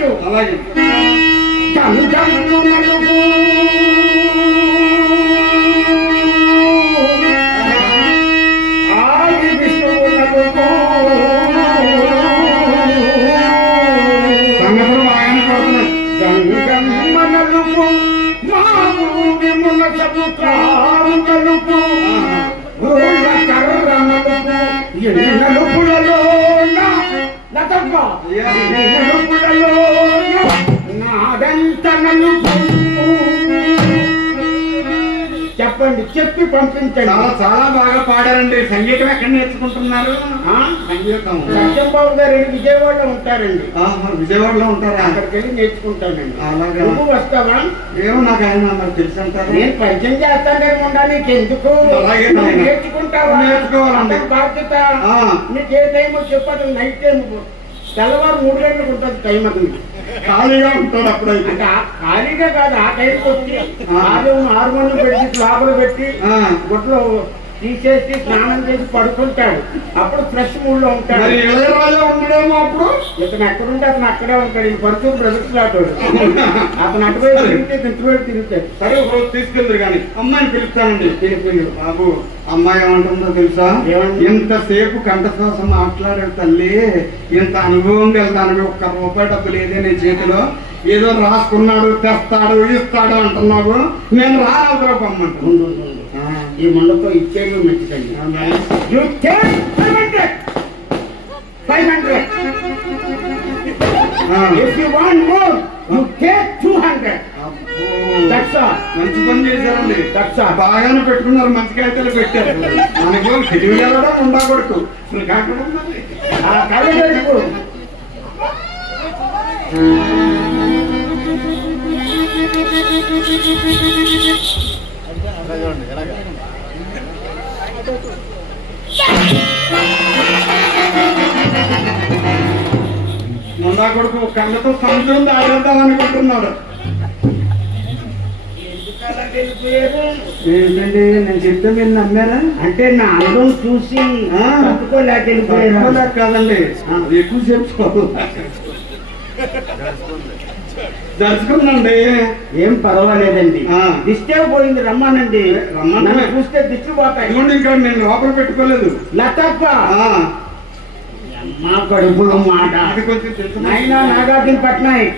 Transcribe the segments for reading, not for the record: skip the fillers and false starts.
పంపించు. అలాగే ఆది విష్ణువు నలుపు సంగతులు బాగానే పడుతున్నాయి. గంగమ్మ నలుపు మా ఊరి మునసపు త్రావు నలుపు ఊళ్ళ కర్ర నలుపు ఎన్ని నలుపులలో నలుపులలో నాదంత నలుపు. చెప్పండి, చెప్పి పంపించండి. చాలా చాలా బాగా పాడారండి. సంగీతం ఎక్కడ నేర్చుకుంటున్నారు? సంగీతం సత్యంబాబు గారు విజయవాడలో ఉంటారండి. విజయవాడలో ఉంటారా? అక్కడికి వెళ్ళి నేర్చుకుంటానండి. అలాగే. నువ్వు వస్తావా? ఏమో నాకు ఆయన మరి తెలుసు అంటారు. నేను పరిచయం చేస్తాను ఉండా, నీకు ఎందుకు? అలాగే నేర్చుకుంటావా? నేర్చుకోవాలండి. బాధ్యత. నీకు ఏ టైమో చెప్పదు. నైట్ టైం తెల్లవారు 3 గంటలకు ఉంటుంది టైం. అతను ఖాళీగా ఉంటాడు అప్పుడైతే. ఖాళీగా కాదు, ఆ టైంకి వచ్చి హార్మోనియం పెట్టి లోపల పెట్టి గుట్లో తీసేసి స్నానం చేసి పడుకుంటాడు. అప్పుడు ఫ్రెష్ మూడ్ లో ఉంటాడు. ఉండడేమో అప్పుడు. ఇతను ఎక్కడుంటే అతను అక్కడే ఉంటాడు. ఈ పరుచూరు బ్రదర్స్ లాంటాడు. అతను అటువైపు తిరిగితే ఇటువైపు తిరుగుతాడు. సరే ఒక రోజు తీసుకెళ్తారు కానీ అమ్మాయిని పిలుస్తానండి. బాబు, అమ్మాయి ఏమంటుందో తెలుసా? ఇంతసేపు కంఠశ్వాస మాట్లాడాడు తల్లి. ఇంత అనుభవం వెళ్తాను. 1 రూపాయి డబ్బు లేదే నీ చేతిలో. ఏదో రాసుకున్నాడు, తెస్తాడు, ఇస్తాడు అంటున్నావు. నేను రానవసరం పమ్మంటాను. ఈ మండతో ఇచ్చేది మంచిదండి. 500. If you want more, you take 200. మంచి పని చేశారండి. బాగానే పెట్టుకున్నారు. మంచి కాగితాలు పెట్టారు. మనకు తెలివి వెళ్ళడం ఉండకూడదు. ముందా కొడుకు కళ్ళతో సముద్రం దాటేద్దాం అనుకుంటున్నాడు. ఏంటండి నేను చెప్తే మీరు నమ్మారా? అంటే నా అందం చూసి తట్టుకోలేక కాదండి, ఎక్కువ చెప్పుకోదు. జరుచుకుందండి. ఏం పర్వాలేదండి. దిష్టే పోయింది. రమ్మానండి. రమ్మని చూస్తే దిష్టి పోతాయి. ఇక్కడ నేను లోపల పెట్టుకోలేదు. లతప్ప మా కడుపులో మాట. అయినా నాగార్జున పట్నాయక్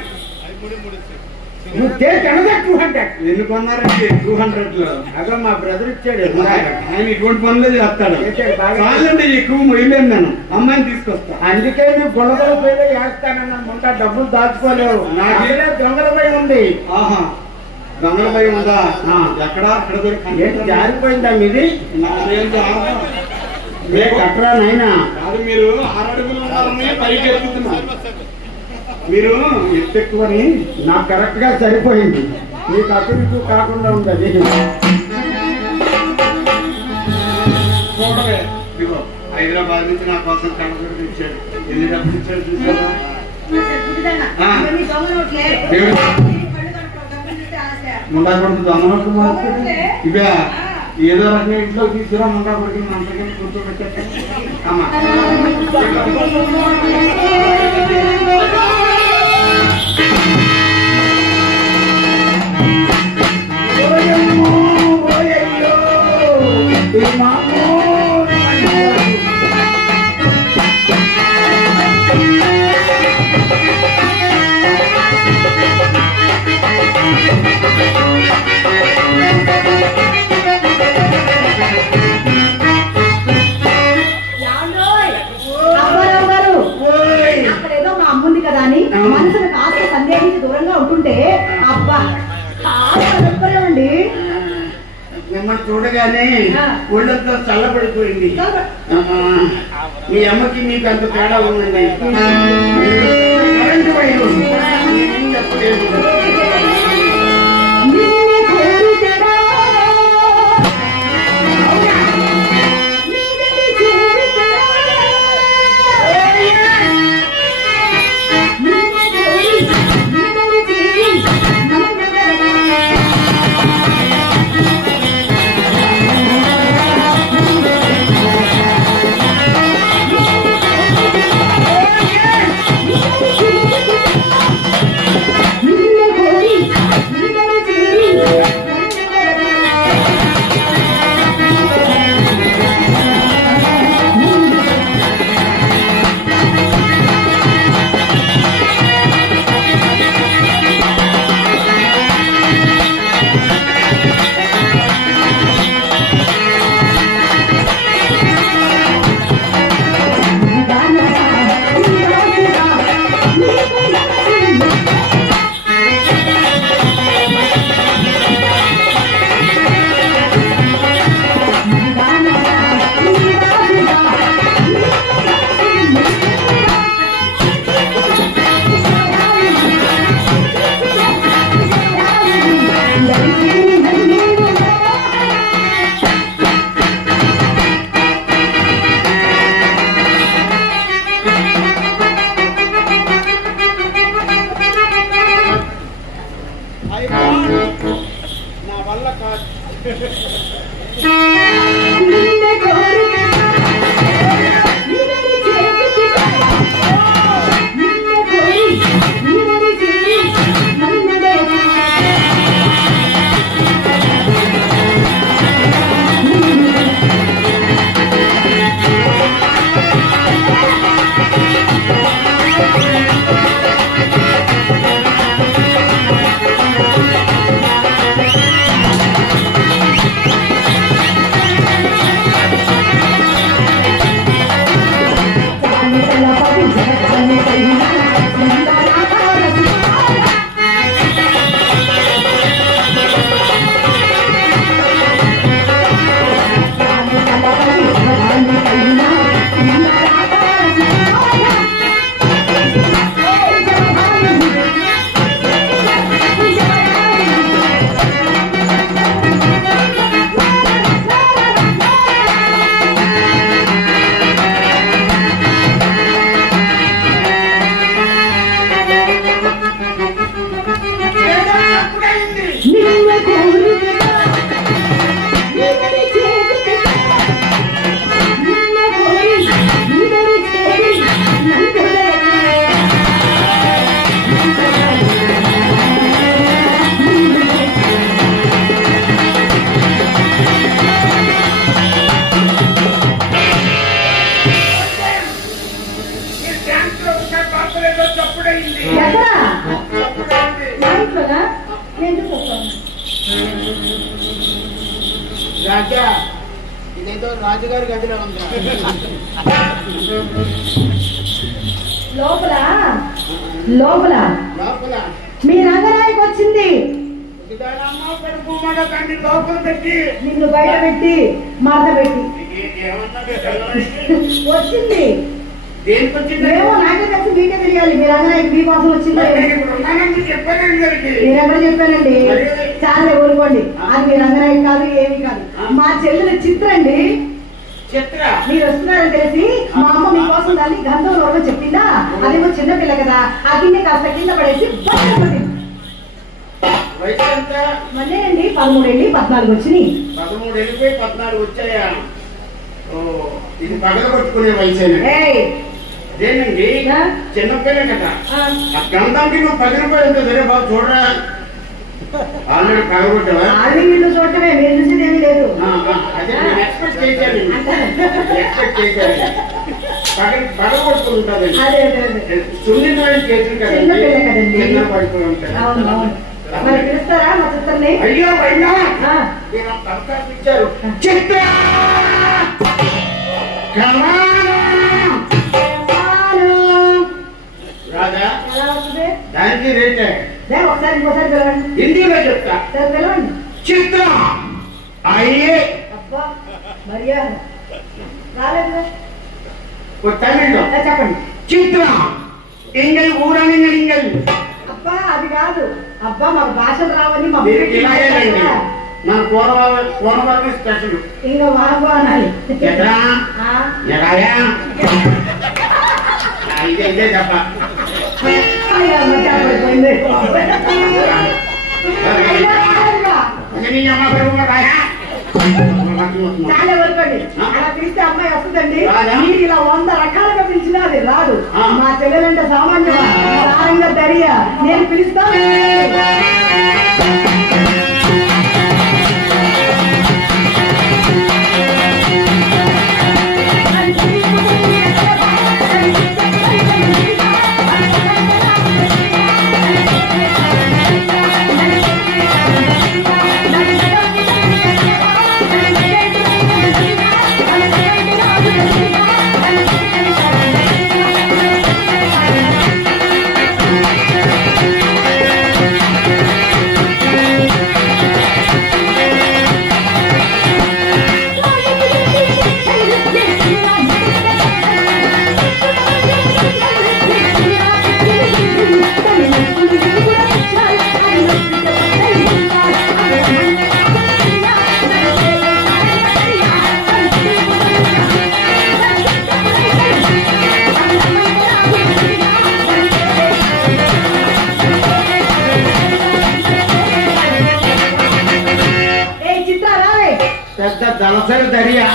నువ్వు అనగా 200. ఎన్ని కొన్నారండి? 200లో. అదే మా బ్రదర్ ఇచ్చాడు. ఆయన ఇటువంటి పనులే చేస్తాడు. కాదండి, ఎక్కువ మొయ్యలేను నేను. అమ్మాయిని తీసుకొస్తా. అందుకే నువ్వు గొడవల పోయిలో వేస్తానన్నా. ముందు డబ్బులు దాచుకోలేవు. నాకే దొంగల భయం ఉంది. దొంగల భయం ఉందా? ఎక్కడ? అక్కడ ఏంటి జారిపోయిందా మీది? కట్టరా నాయనా. కాదు, మీరు 6 అడుగులు ఉన్నారని పైకి ఎక్కుతున్నారు. మీరు ఎత్తు ఎక్కువని నాకు కరెక్ట్ గా సరిపోయింది. నీకు అభివృద్ధి కాకుండా ఉండదు. హైదరాబాద్ నుంచి నా కోసం కనపడి ఇచ్చాడు. ఎన్ని డబ్బులు ఇచ్చాడు చూసారా? ముండా కొడుకు దొంగనట్టు ఇవే ఏదో రకంగా ఇంట్లో తీసుకురా. ముండా కొడుకు మంటకి కూర్చోబెట్టారు. అమ్మా మనసును కాస్త సందేహించి దూరంగా ఉంటుంటే అబ్బా అండి. మిమ్మల్ని చూడగానే ఒళ్ళంతా చల్లబడిపోయింది. మీ అమ్మకి మీకు అంత తేడా ఉందండి. కరెంటు వైరు చెప్పలేదు. రాజా ఇదేదో రాజుగారి గదిలో ఉందా? లోపల లోపల లోపల మీ రంగనాయకు వచ్చింది. లోపల పెట్టి నిన్ను బయట పెట్టి మాట పెట్టి వచ్చింది. దేనికి వచ్చింది? ఏమో నాకే తెలిసి మీకే తెలియాలి. మీ రంగనాయకు మీకోసం వచ్చింది. మీరెక్కడ చెప్పానండి? చాలా ఊరుకోండి. అది మీ రంగనాయకు కాదు, ఏమి కాదు. మా చెల్లెల చిత్ర అండి. చిత్ర మీరు వస్తున్నారని తెలిసి మా అమ్మ మీకోసం దాన్ని గంధం నోడలో చెప్పిందా? అదేమో చిన్నపిల్ల కదా, ఆ గిన్నె కాస్త కింద పడేసి వయసు ఎంత? మళ్ళీ అండి 13 వెళ్ళి 14 వచ్చినాయి. 13 వెళ్ళిపోయి 14 వచ్చాయా? ఓ ఇది పగల కొట్టుకునే వయసేనా? అదేనండి చిన్నపిల్ల కదా. ఆ గంధానికి నువ్వు 10 రూపాయలు ఎంత సరే బాబు చూడరా. ఆల్రెడీ పగలగొట్టావా? ఆల్రెడీ వీళ్ళు చూడటమే, మీరు చూసేది ఏమీ లేదు. అదే ఎక్స్పెక్ట్ చేశాను. ఎక్స్పెక్ట్ చేశాను. పగల కొట్టుకుని ఉంటుందండి. అదే అదే సున్నితమైన చేతులు కదండి, చిన్న పడిపోయి ఉంటాయి. అవును. మరి పిలుస్తారా మా చిత్రని? అయ్యో అయినా మీరు అవకాశం ఇచ్చారు. చిత్ర రాజా దానికి రేటే ఒకసారి ఇంకోసారి పిలవండి. హిందీలో చెప్తా. పిలవండి. చిత్ర అయ్యే అబ్బా మర్యాద రాలేదు. తమిళ్లో చెప్పండి. చిత్ర ఇంగల్ ఊరనింగల్ ఇంగల్. అబ్బా అది కాదు. అబ్బా మాకు భాషలు రావని మా ఇలాగేనండి. మన పూర్వవర్గ స్పెషల్ ఇంకా బాబు అనాలి. ఇదే చెప్ప చాలా వరకండి. అలా పిలిస్తే అమ్మాయి వస్తుందండి. మీరు ఇలా 100 రకాలుగా పిలిచినా అది రాదు. మా చెల్లెలంటే సామాన్యమా? సారంగా దరియా నేను పిలుస్తాను. తలసరి దరియా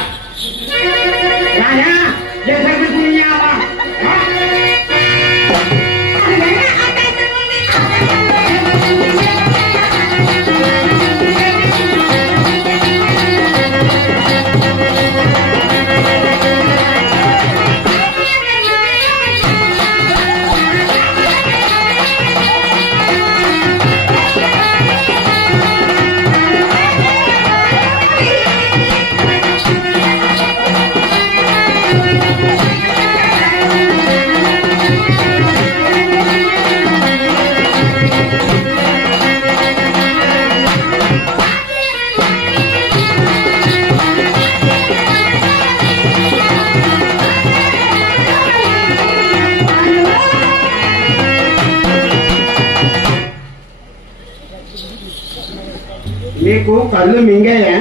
నీకు కళ్ళు మింగాయా?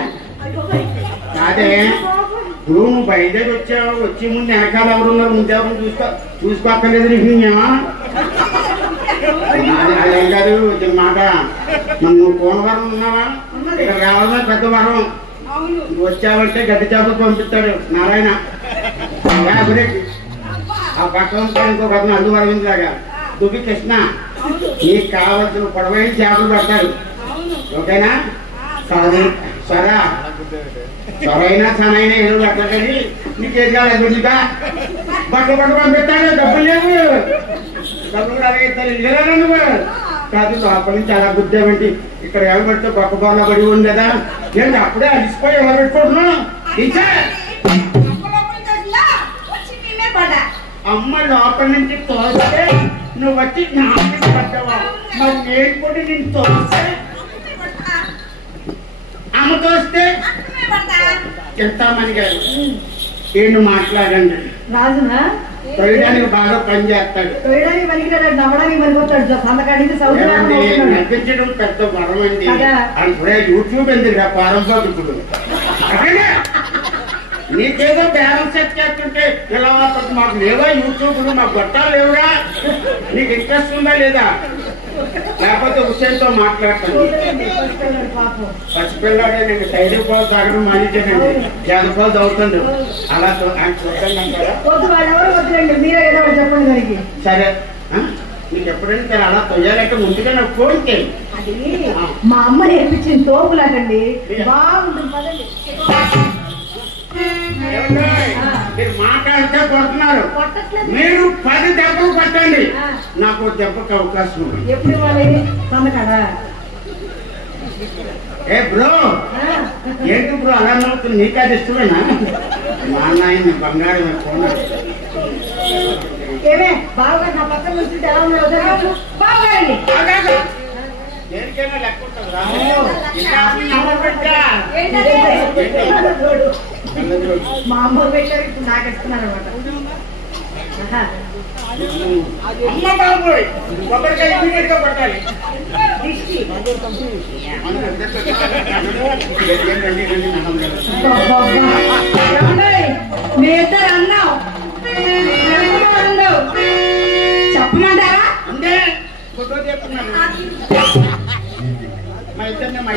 కాదే, ఇప్పుడు నువ్వు బయటకు వచ్చావు, వచ్చి ముందు వెనకాల ఎవరున్నారు, ముందెవరు చూసుకోక్కర్లేదు నీకు. అదేం కాదు వచ్చిన మాట. నువ్వు కోనవరం ఉన్నావా? ఇక్కడ రావడమే పెద్ద వరం. వచ్చావంటే గడ్డి చేపలు పంపిస్తాడు నారాయణ. ఆ పక్కన ఇంకొక అతను అల్లు వరవిందలాగా దుబ్బి కృష్ణ నీకు కావాల్సిన పొడవైన చేపలు పెడతాడు. ఓకేనా? కాదు సరా సరైనా సరైనా ఏదో అట్లకని నీకేది కాలేదు గుడ్లిగా బట్టలు పంపిస్తాడు. డబ్బులు లేవు, డబ్బులు కూడా అలాగేస్తాను. ఇదేనా నువ్వు? కాదు లోపల నుంచి అలా గుద్దామంటే ఇక్కడ ఏమబడితే పక్క బాగా పడి ఉంది కదా. ఏంటి అప్పుడే అలిసిపోయి ఎలా పెట్టుకుంటున్నావు? అమ్మ లోపల నుంచి తోస్తే నువ్వు వచ్చి నా మీద పడ్డావా? మరి నేను కూడా నేను తోస్తే అమ్మ తోస్తే చెప్తామని గారు ఏను మాట్లాడండి. రాజునా తొయ్యడానికి బాగా పని చేస్తాడు. తొయ్యడానికి పనికిరాడు, నమ్మడానికి పనిపోతాడు. సంతకాడికి నడిపించడం పెద్ద వరం అండి. అప్పుడే యూట్యూబ్ ఎందుకు పారంపరికుడు నీకేదో బ్యాలెన్స్ సెట్ చేస్తుంటే ఇలా మాకు లేవా యూట్యూబ్లు? మాకు గొట్టాలు లేవురా? నీకు ఇంట్రెస్ట్ ఉందా లేదా? లేకపోతే హుసేన్తో మాట్లాడతాను. పసిపిల్లాడే నేను డైరీ పాలు తాగడం మానేసానండి. జాతి పాలు తాగుతాడు. అలా ఆయన చూడండి అంటారా? సరే, నీకు ఎప్పుడైనా సరే అలా తొయ్యాలంటే ముందుగా నాకు ఫోన్ చేయి. మా అమ్మ నేర్పించిన తోపులాగండి, బాగుంటుంది. మీరు మాట్లాడితే కొడుతున్నారు. మీరు 10 దెబ్బలు పట్టండి, నాకు దెబ్బకి అవకాశం ఉంది. ఎప్పుడు సంతకాడా? ఏ బ్రో, ఏంటి బ్రో అలా నవ్వుతుంది? నీకు అది ఇష్టమేనా? మా అన్నయ్య బంగారం కొన్నాడు. ఏమే బాగా నా పక్కన నుంచి ఎలా ఉన్నాడు? బాగాండి దేనికైనా లెక్క ఉంటుందా? మా అమ్మ పెట్టారు, ఇప్పుడు నాకు ఇస్తున్నారు అనమాట. పట్టాలి మీ ఇద్దరు అన్నావు చెప్పమంటారా? అంటే ఫోటో చెప్తున్నాను. మా ఇద్దరిని మా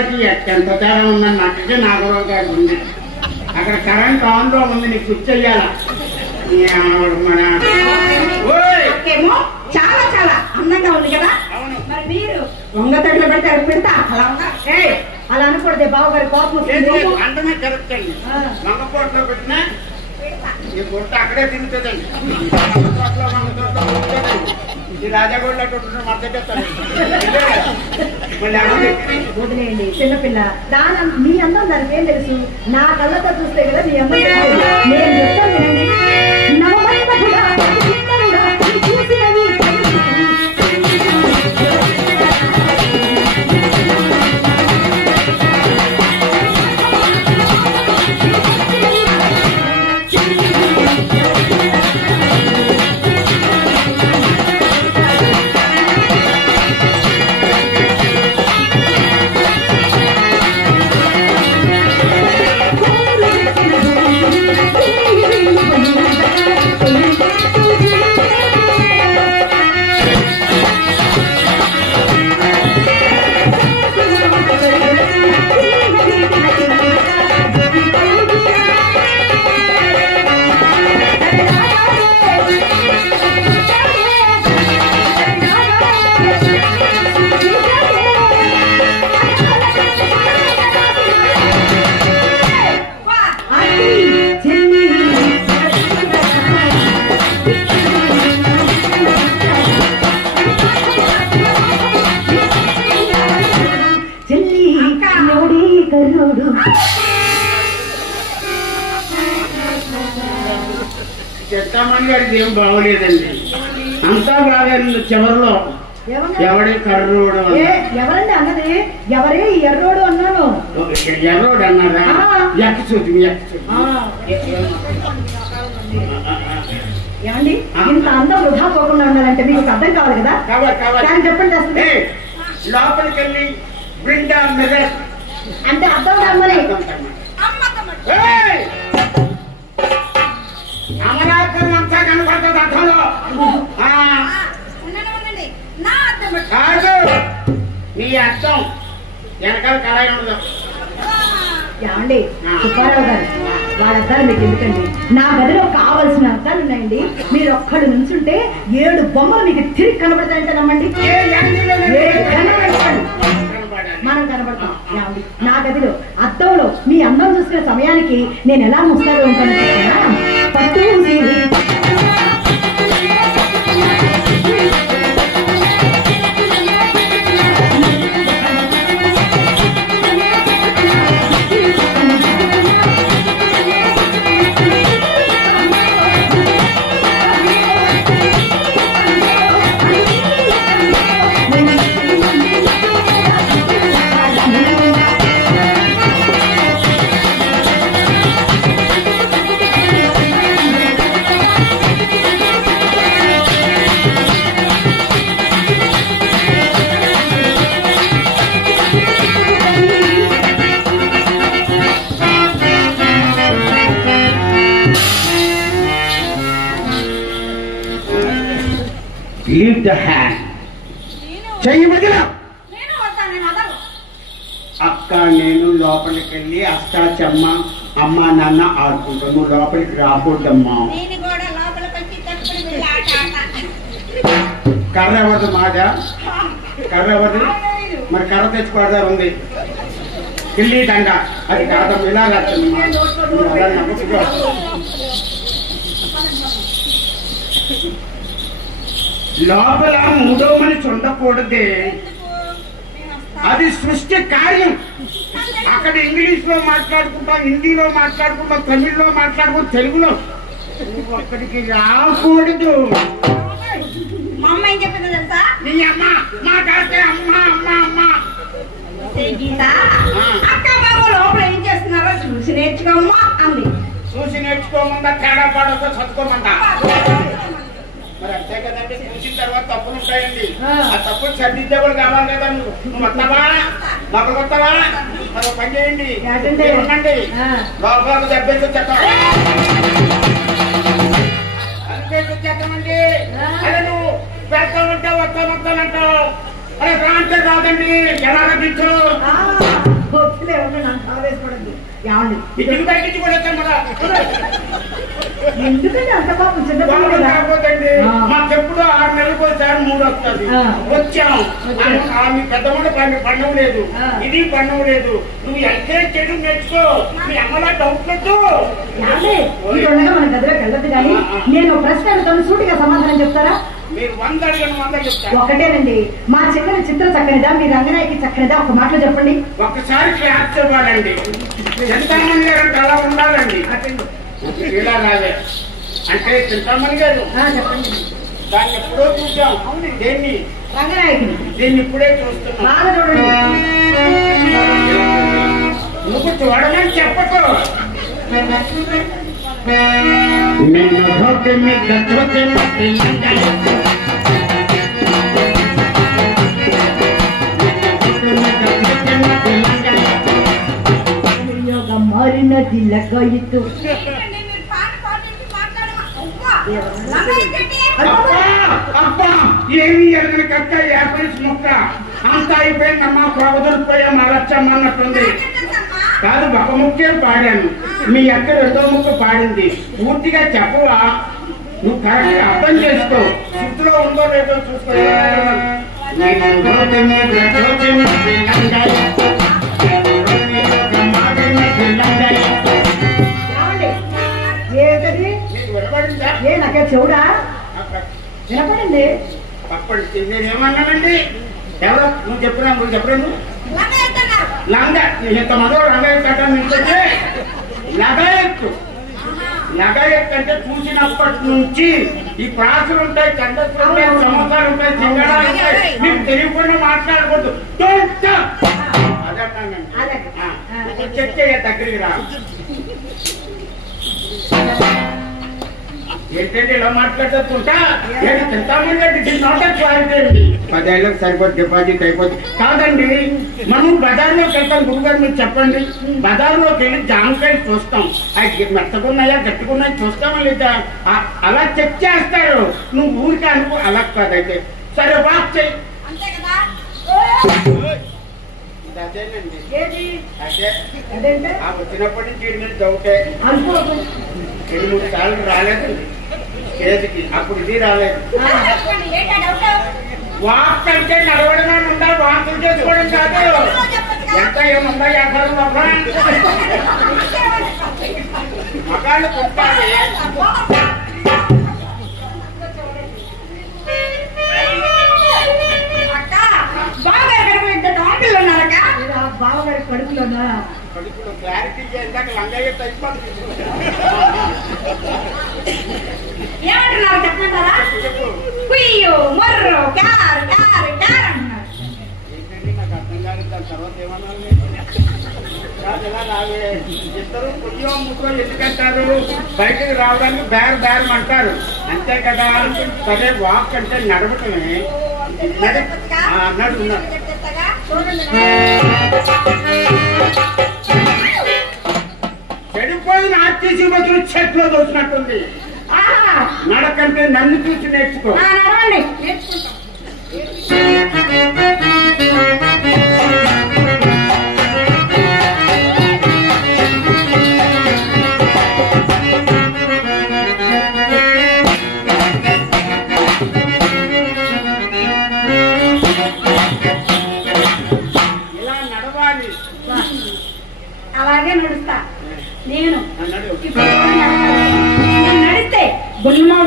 గారికి ఎంత తేడా ఉందని నక్కకి నాగరావు గారికి ఉంది. అక్కడ కరెంట్ ఆన్ లో ఉంది, నీకు స్విచ్ చెయ్యాలా? మన ఏమో చాలా చాలా అందంగా ఉంది కదా. మరి మీరు వంగతడిలో పెడితే పెడతా అలా ఉన్నా అలా అనకూడదే, బావగారి కోపం అంటనే కరెక్ట్ అండి. వంగపోట్లో పెట్టినా ఈ గుట్ట అక్కడే తిరుగుతుందండి. ఈ రాజాగోళ్ళు అట్టు మద్దెట్టారు. వదిలేయండి చిన్నపిల్ల, దాని మీ అందం దానికి ఏం తెలుసు? నా కళ్ళతో చూస్తే కదా మీ అందం. నేను చెప్తాను వినండి. చెత్తమని గారికి ఏం బాగోలేదండి, అంతా బాగా చివరిలో ఎవడే కర్రోడు ఎవరండి అన్నది? ఎవరే ఎర్రోడు అన్నాను. ఎర్రోడు అన్నారా? ఎక్కి చూసి ఏమండి ఇంత అందం వృధా పోకుండా ఉండాలంటే మీకు అర్థం కావాలి కదా. కానీ చెప్పండి అసలు లోపలికి వెళ్ళి బ్రిండా మిర్రర్ అంటే అర్థం కావాలి. అమలాపురం అంతా కనపడుతుంది అర్థంలో. కాదు నీ అర్థం వెనకాల కళాయి ఉండదు. ఏమండి సుబ్బారావు గారు, వాళ్ళ అర్థాలు మీకు ఎందుకండి? నా గదిలో కావలసిన అర్థాలు ఉన్నాయండి. మీరు ఒక్కడు నుంచుంటే 7 బొమ్మలు మీకు తిరిగి కనబడతాయంటే నమ్మండి. మనం కనబడతాం. ఏమండి నా గదిలో అద్దంలో మీ అందం చూసిన సమయానికి నేను ఎలా ముస్తాగా ఉంటాను పట్టు Leave the hand. చెయ్యి వదిలా. అక్క నేను లోపలికి వెళ్ళి అష్టాచమ్మ అమ్మ నాన్న ఆడుకుంటాను, నువ్వు లోపలికి రాకూడదమ్మా. కర్ర ఎవరిది? మాదా కర్ర ఎవరిది? మరి కర్ర తెచ్చుకోవడం ఉంది. కిల్లి దండ అది కాదమ్మ, ఇలా లోపల 3వ మనిషి ఉండకూడదే, అది సృష్టి కార్యం. అక్కడ ఇంగ్లీష్ లో మాట్లాడుకుంటాం, హిందీలో మాట్లాడుకుంటాం, తమిళ్లో మాట్లాడుకుంటాం, తెలుగులో. ఒక్కడికి రాకూడదు. మా అమ్మ ఏం చెప్పిందో తెలుసా? నీ అమ్మ మాట్లాడితే అమ్మ అమ్మ అమ్మ. గీత అక్క బాబు లోపల ఏం చేస్తున్నారో చూసి నేర్చుకోమ్మా అంది. చూసి నేర్చుకోమందా, తేడా పాడతో చదువుకోమందా? మరి అంతే కదండి. చూసిన తర్వాత తప్పులు ఉంటాయండి, ఆ తప్పులు సరిదిద్దేవాళ్ళు కావాలి కదా. నువ్వు వస్తావా? లోపలికి వస్తావా? మరి పని చేయండి, ఉండండి. లోపల దెబ్బేసి వచ్చేస్తాం, అనిపేసి వచ్చేస్తామండి. అదే నువ్వు పెడతానంటావు, వస్తానంటావు. అరే రా అంటే రాదండి, ఎలా రపించు. ఇటు బయటికి కూడా ఎందుకంటే అంత పాపం చిన్న కాకపోతండి మాకెప్పుడు 6 నెలలకు ఒకసారి 3 వస్తుంది. వచ్చాం మీ పెద్దమ్మ పండుగ లేదు, ఇది పండుగ లేదు. నువ్వు ఎంకరేజ్ చేయడం నేర్చుకో. మీ అమ్మలా డౌట్ లేదు. మన గదిలోకి వెళ్ళదు కానీ నేను ప్రశ్న అడుగుతాను, సూటిగా సమాధానం చెప్తారా? మీరు 100 అడగను 100 చెప్తారు. ఒకటేనండి, మా చెల్లెల చిత్ర చక్కనిదా, మీ రంగనాయకి చక్కనిదా? ఒక మాటలో చెప్పండి. ఒక్కసారి క్లాస్ ఇవ్వాలండి. చింతామణి గారు అలా ఉండాలండి. ఇలా రాలే అంటే చింతామణి గారు చెప్పండి. దాన్ని ఎప్పుడో చూసాం. దేన్ని? రంగనాయకుని. దీన్ని ఇప్పుడే చూస్తున్నాం. బాగా చూడండి. నువ్వు చూడమని చెప్పకు. మారినది లగాయితు. అబ్బా ఏమి ఎరగని కక్క యాపిల్స్ ముక్క అంతా అయిపోయిందమ్మా. పొగదొరిపోయా మరచ్చమ్మ అన్నట్టుంది. కాదు ఒక ముక్కే పాడాను, మీ అక్క 2వ ముక్క పాడింది. పూర్తిగా చెప్పవా? నువ్వు కరెక్ట్ అర్థం చేసుకో. స్థితిలో ఉందో లేదో చూసుకో. ఏ నాకే చెవుడా వినపడింది. పప్పటి నేనేమన్నానండి? ఎవరో నువ్వు చెప్పినా నువ్వు చెప్పలేదు. లంగా ఇంత మొదలు లంగా ఎత్తడం నింటే లగాయత్తు. లగాయత్తు అంటే చూసినప్పటి నుంచి ఈ ప్రాసులు ఉంటాయి, కండస్లు ఉంటాయి, సమోసాలు ఉంటాయి, సింగడాలు ఉంటాయి. మీకు తెలియకుండా మాట్లాడకూడదు. అదన్నానండి. చెక్ చేయ దగ్గరికి రా. ఏంటంటే ఇలా మాట్లాడుతుంటా చింతామణి నాట్ క్లారిటీ అండి. 10 ఏళ్ళకి సరిపోతుంది, డిపాజిట్ అయిపోతుంది. కాదండి, మనం బజార్లోకి వెళ్తాం. గురుగారు మీరు చెప్పండి. బజార్లోకి వెళ్ళి జామకాయలు చూస్తాం. అవి మెత్తకున్నాయా గట్టుకున్నాయా చూస్తామా లేదా అలా చెక్ చేస్తారు. నువ్వు ఊరికి అనుకో అలా కాదైతే సరే వాక్ చెయ్యి. అదేనండి. అదే వచ్చినప్పటి నుంచి వీడి మీద డౌటే. 2-3 సార్లు రాలేదు స్టేజ్కి. అప్పుడు ఇది రాలేదు. వాక్ అంటే నడవడమే ఉండాలి, వాకులు చేసుకోవడం కాదు. ఎంత ఏముందా వ్యాపారం మగాళ్ళు కొట్టాలి. బావగారి కడుపులోనా? కడుపులో క్లారిటీ చేశాక లంగయ్య అయిపోతుంది. ఏమంటున్నారు చెప్పమంటారా? కుయ్యో మొర్రో క్యార్ క్యార్ క్యార్ అంటున్నారు. ఏంటండి నాకు అర్థం కాదు. దాని తర్వాత ఏమన్నారు? ఇలా రావే ఇద్దరు కుయ్యో ముక్కో ఎందుకంటారు? బయటకు రావడానికి బేరం అంటారు అంతే కదా. సరే వాక్ అంటే నడవటమే. అన్నాడు చెడిపోయిన ఆర్టీసీ బస్సులు చెట్లో దోసినట్టుంది. నడకంటే నన్ను చూసి నేర్చుకో. ఇలా నడవాలి. అలాగే నడుస్తా నేను. నడిస్తే గుణమా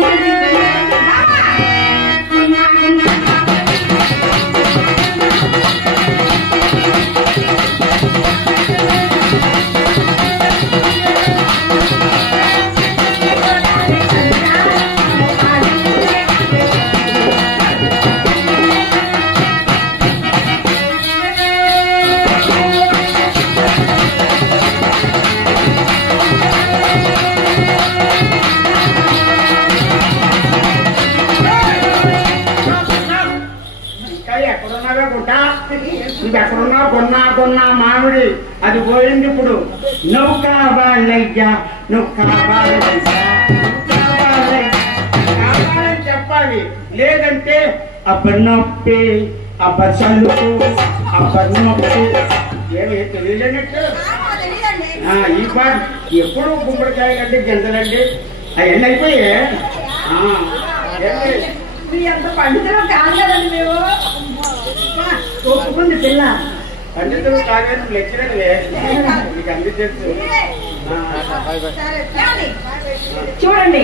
ఎక్కడున్నా కొన్నా మామిడి అది పోయింది. ఇప్పుడు నువ్వు కావాలయ్యా, నువ్వు కావాలయ్యా, కావాలని చెప్పాలి. లేదంటే అబ్బనొప్పి అబ్బసలుకు అబ్బనొప్పి ఏమి తెలియలేనట్టు ఈ పాట ఎప్పుడు గుమ్మడికాయలు అంటే గింజలండి అవన్నీ అయిపోయాయి. మీ అంత పండితులు కాగలండి మేము ఒప్పుకుంది పిల్ల. పండితులు కాగానే లెక్చరర్లే మీకు అన్ని తెలుసు. చూడండి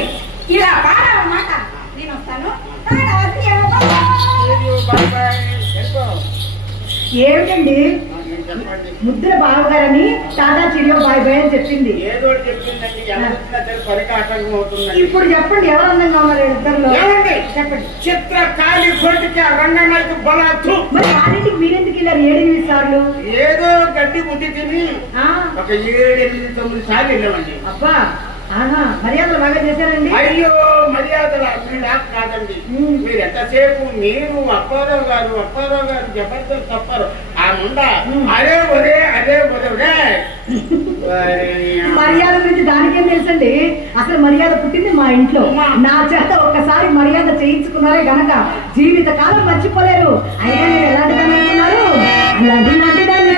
ఇలా పాడాలన్నమాట. నేను వస్తాను. ఏమిటండి ముద్ర బావగారని టాటా చిరియో బాయ్ బాయ్ అని చెప్పింది. ఏదో చెప్పిందండి. పరికాటంగా అవుతుందండి. ఇప్పుడు చెప్పండి ఎవరు అందంగా ఉన్నారు ఇద్దరులో? చెప్పండి. చిత్రకాళి కోటికి రంగనాథ్ బలాత్తు. మరి వాళ్ళింటికి మీరెందుకు వెళ్ళారు 7-8 సార్లు? ఏదో గడ్డి ముద్ది తిని ఒక 7-8-9 సార్లు వెళ్ళామండి. అబ్బా ఆహా మర్యాదలు బాగా చేశారండి. అయ్యో మర్యాదలు అసలు కాదండి. మీరు ఎంతసేపు మీరు అప్పారావు గారు జబర్దస్త్ తప్పారు ఆ ముండా అదే ఒరే మర్యాద గురించి దానికేం తెలుసండి. అసలు మర్యాద పుట్టింది మా ఇంట్లో. నా చేత ఒక్కసారి మర్యాద చేయించుకున్నారే గనక జీవిత కాలం మర్చిపోలేరు. అయినా మీరు ఎలాంటి దాన్ని అనుకున్నారు? అలాంటి దాన్ని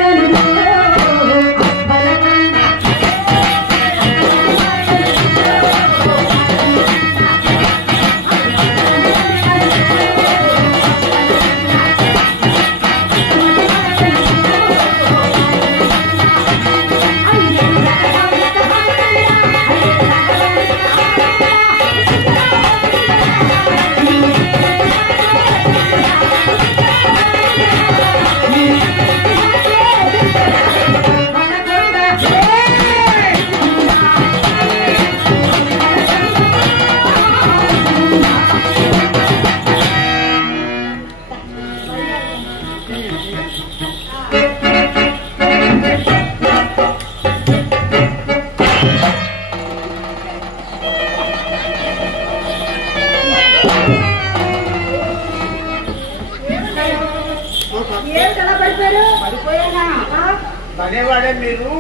పదేవాడే మీరు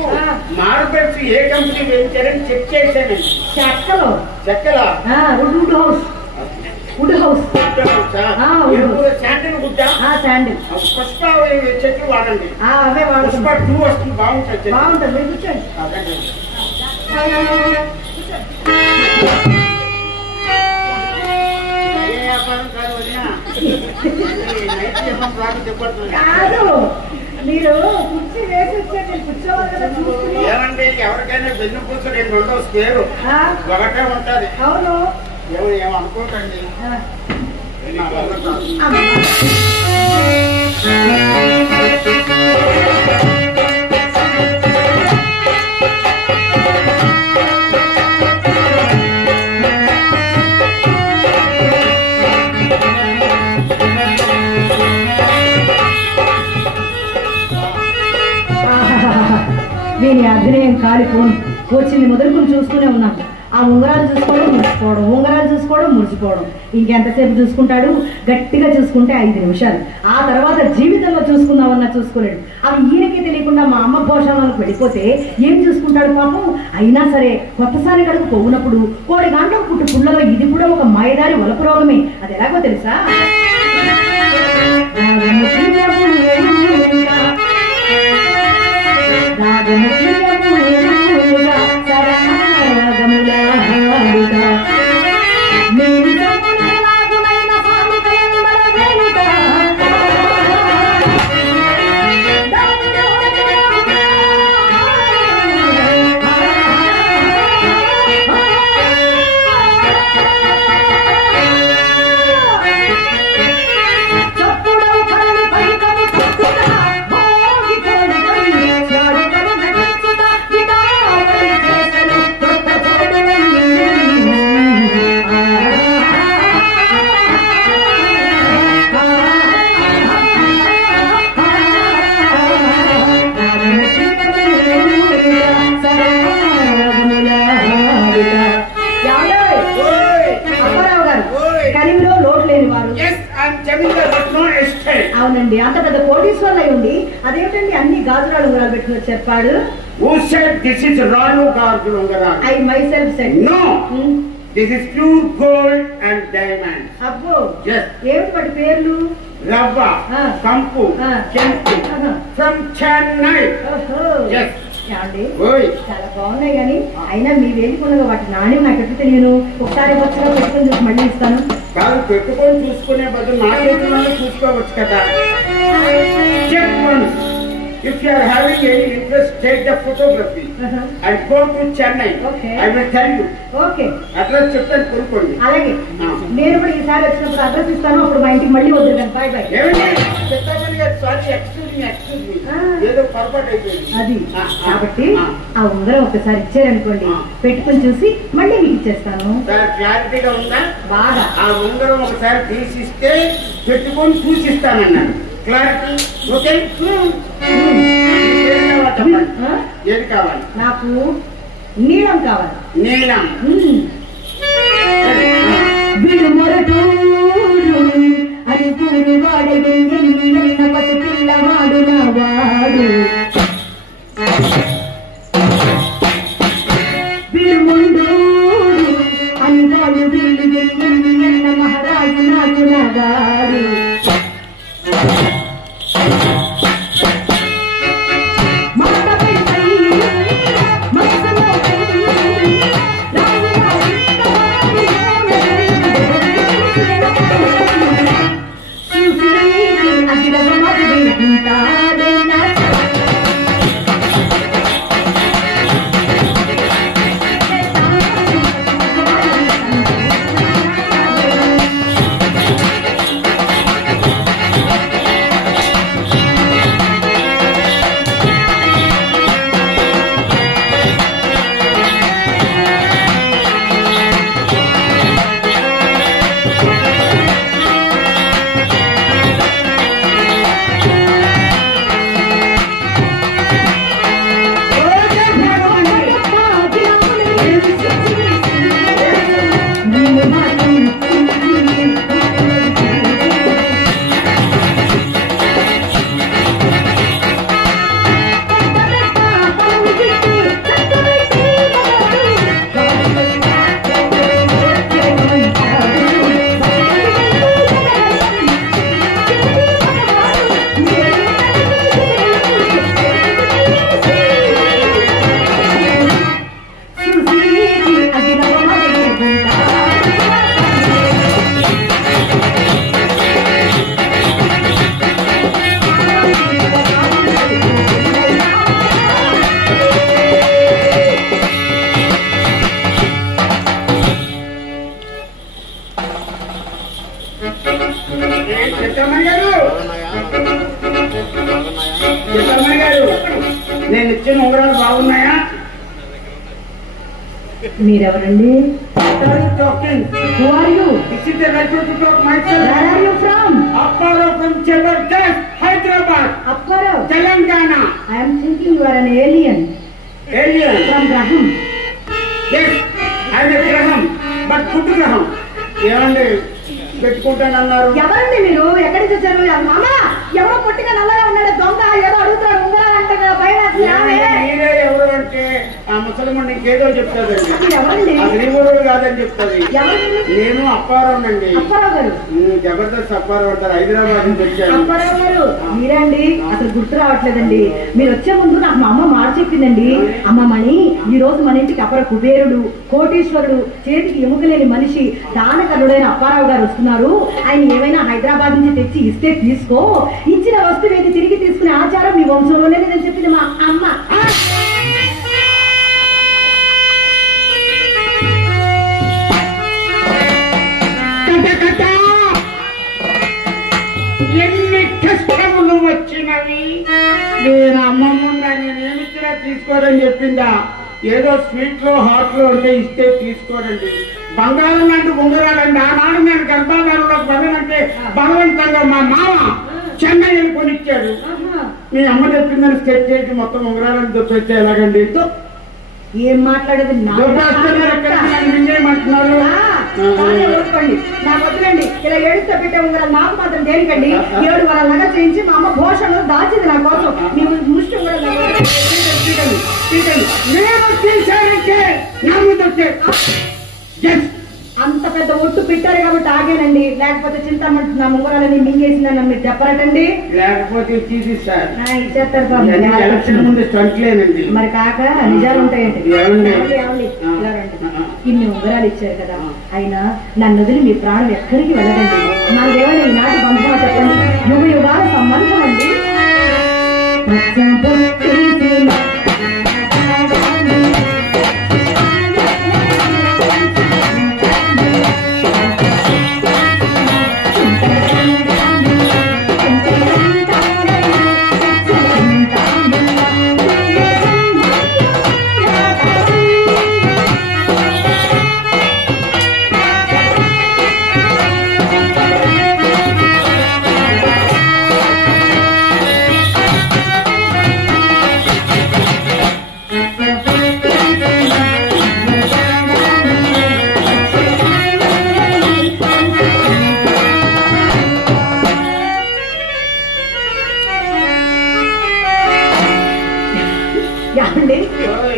మార్బెట్స్ ఏ కంపెనీ వేయించారని చెక్ చేశానండి. చెక్కలో వుడ్ హౌస్ శాండిల్ గుడ్డ పుష్ప చెట్లు వాడండి. అవే పుష్ప 2 వస్తుంది. బాగుంటుంది. మీరు కూర్చోండి. కాదు మీరు కుర్చీ వేసి వచ్చారు కూర్చోవాలి కదా. ఏమండి ఎవరికైనా వెన్ను కూర్చొని 2 స్క్వేర్ ఒకటే ఉంటది. అవును ఏమనుకోకండి. వీని అభినయం కాలిపోను. వచ్చింది మొదలుకొని చూస్తూనే ఉన్నాను. ఆ ఉంగరాలు చూసుకోవడం మురిసిపోవడం ఇంకెంతసేపు చూసుకుంటాడు? గట్టిగా చూసుకుంటే 5 నిమిషాలు. ఆ తర్వాత జీవితంలో చూసుకుందామన్నా చూసుకోలేడు. అవి ఈయనకే తెలియకుండా మా అమ్మ భోషణాలకు వెళ్ళిపోతే ఏం చూసుకుంటాడు పాపం. అయినా సరే కొత్తసారి కడుగు పోవునప్పుడు కోడి గాంట్లో పుట్టు పుల్లలో ఇది కూడా ఒక మాయదారి వలపు రోగమే. అది ఎలాగో తెలుసా? అవునండి అంత పెద్ద కోటీశ్వర్లు అయి ఉండి అదేమిటండి అన్ని గాజురాలు ఉంగరాలు పెట్టుకుని చెప్పాడు. Who said this is రాను గాజులు ఉంగరాలు? I myself said. No. This is pure gold and diamond. అబ్బో yes. ఏమిటి వాటి పేర్లు? రవ్వ, కంపు, చెంపు from Chennai. ఓహో yes. చాలా బాగున్నాయి కానీ అయినా మీ వేదికగా వాటి నాణ్యం నాకు ఎప్పుడు తెలియను. ఒకసారి వచ్చగా పెట్టుకొని చూసి మళ్ళీ ఇస్తాను. కాదు, పెట్టుకొని చూసుకునే బదులు నా చేతుల్లోనే చూసుకోవచ్చు కదా. If you are having any interest, take the photography and go to Chennai. Okay. I will tell you. Okay. Address చెప్తాను, కొనుక్కోండి. అలాగే నేను కూడా ఈసారి వచ్చినప్పుడు అడ్రస్ ఇస్తాను. అప్పుడు మా ఇంటికి మళ్ళీ వద్దు కానీ. Bye bye. Sorry, excuse me. ఏదో పొరపాటు అయిపోయింది. అది కాబట్టి ఆ ఉంగరం ఒకసారి ఇచ్చారనుకోండి, పెట్టుకుని చూసి మళ్ళీ మీకు ఇచ్చేస్తాను. క్లారిటీగా ఉందా? బాగా. ఆ ఉంగరం ఒకసారి తీసిస్తే పెట్టుకొని చూసిస్తానన్నాను. Clarity okay? ఏది కావాలి? నాకు నీలం కావాలి. నీలం. వీడు మొరటూరు అని పూరు వాడెన్న పసి పిల్లవాడు నా వాడు. వీడు ముండూరు అని వాడు వీళ్ళు ఎన్న మహారాజు నాకు నా వాడు. నేను ఇచ్చిన ఉంగరాలు బాగున్నాయా? మీరెవరండి? Who are you? This is the right to talk myself. Where are you from? Apparo from Jabardast, Hyderabad. Apparo? Telangana. I am thinking you are an alien. Alien? From Graham. Yes, I am a Graham, but good Graham. ఏమండి పెట్టుకుంటానన్నారు? ఎవరండి మీరు? ఎక్కడి నుంచి వచ్చారు? మామ ఎవరో పొట్టిగా నల్లగా ఉన్నాడు దొంగ, ఏదో అడుగుతాడు ఉంగరాలు అంటే మీరే ఎవరు అంటే ఆ ముసలిమండి ఇంకేదో చెప్తాదండి. ఎవరండి? అది ఊరు కాదని చెప్తాది. నేను అప్పారావు అండి. అప్పారావు గారు? జబర్దస్త్ అప్పారావు అంటారు, హైదరాబాద్ నుంచి వచ్చాను. అప్పారావు గారు మీరే అండి? అసలు గుర్తు రావట్లేదండి. మీరు వచ్చే ముందు నాకు మా అమ్మ మాట చెప్పిందండి. అమ్మమ్మని ఈ రోజు మన ఇంటికి అపర కుబేరుడు, కోటీశ్వరుడు, చేతికి ఎముకలేని మనిషి, దానకరుడైన అప్పారావు గారు వస్తున్నారు. ఆయన ఏమైనా హైదరాబాద్ నుంచి తెచ్చి ఇస్తే తీసుకో, ఇచ్చిన వస్తువు ఏది తిరిగి తీసుకునే ఆచారం మీ వంశంలోనే లేదని చెప్పింది మా అమ్మ. ఎన్ని కష్టములు వచ్చినవి, నేను అమ్మమ్మ నేనేమిచ్చినా తీసుకోరని చెప్పిందా? ఏదో స్వీట్ లో హాట్ లో ఉంటే ఇస్తే తీసుకోరండి. బంగారం లాంటి ఉంగరాలండి. ఆనాడు నేను గర్భాధారంలో పదనంటే బలవంతంగా మా మామ చెన్నై కొనిచ్చాడు. మీ అమ్మ చెప్పిందని స్టెచ్ చేసి మొత్తం ఉంగరాలను దొప్పేస్తే ఎలాగండి? ఏం మాట్లాడేది? విజయమంటున్నారు. నా వద్దులండి, ఇలా ఏడుస్తూ పెట్టే ఉంగరాలు నాకు మాత్రం దేనికండి? 7 వారాల నగ చేయించి మా అమ్మ భోషణలో దాచింది నా కోసం. మీ ముష్టి ఉంగరాలు నేను తీశానంటే నా ముందు వచ్చే అంత పెద్ద ఒట్టు పెట్టారు కాబట్టి ఆగేనండి, లేకపోతే చింతమ్మ నా ఉంగరాలని మింగేసిందని మీరు చెప్పరటండి. లేకపోతే తీసిస్తారు ఇచ్చేస్తారు ముందు స్టంట్లేనండి. మరి కాక నిజాలు ఉంటాయండి. ఇన్ని ఉంగరాలు ఇచ్చారు కదా, అయినా నన్ను వదిలి మీ ప్రాణం ఎక్కడికి వెళ్ళదండి. నా దేవుని ఈనాటి బంధుమా చెప్పండి, యుగ యుగాల సంబంధం అండి.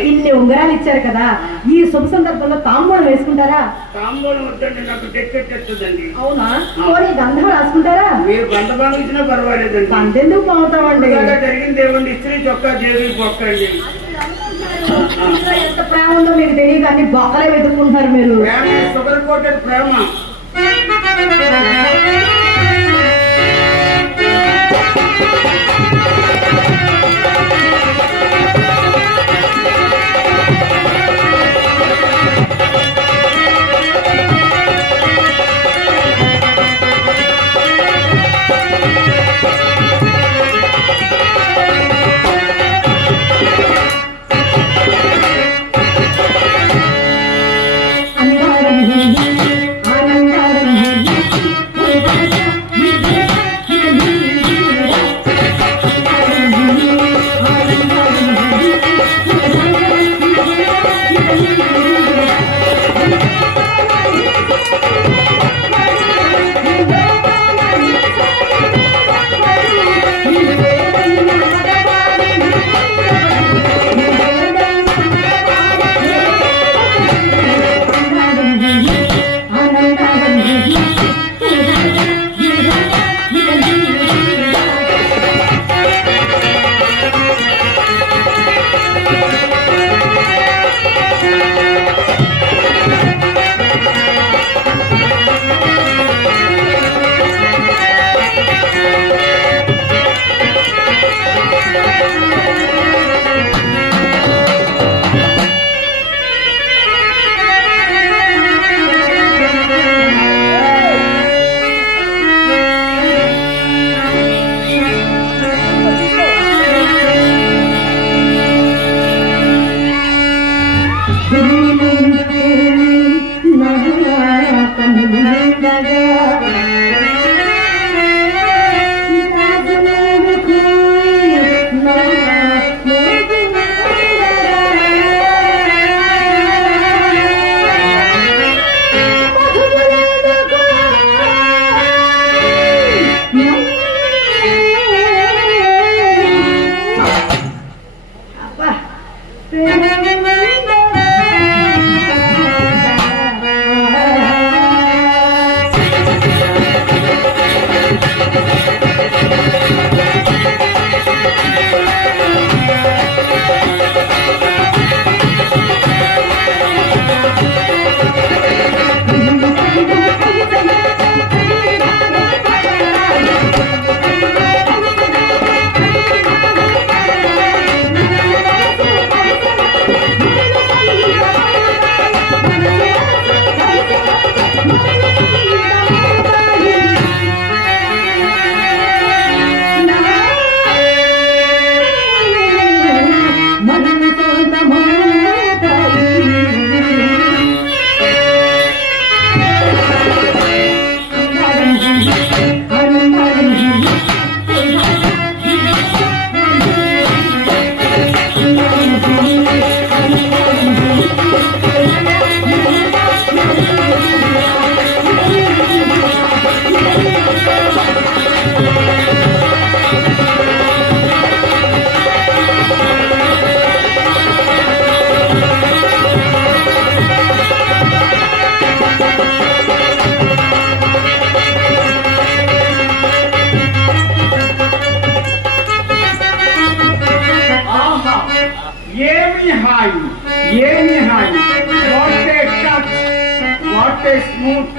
ఇన్ని ఉంగరాలు ఇచ్చారు కదా, ఈ శుభ సందర్భంలో తాంబూలం వేసుకుంటారా? తాంబూలం వద్దండి, నాకు టెక్కెట్టేస్తుందండి. అవునా? పోనీ గంధం రాసుకుంటారా? మీరు గంధం ఇచ్చినా పర్వాలేదండి. అంతెందుకు పోతామండి, జరిగింది ఏమండి, ఇస్త్రీ చొక్కా దేవి బొక్కండి. ఎంత ప్రేమ ఉందో మీకు తెలియదు, అన్ని బొక్కలే వెతుక్కుంటున్నారు మీరు. ప్రేమ షుగర్ కోటెడ్ ప్రేమ. ఆనందం హాయి, ఏమి హాయి. What a touch, what a smooth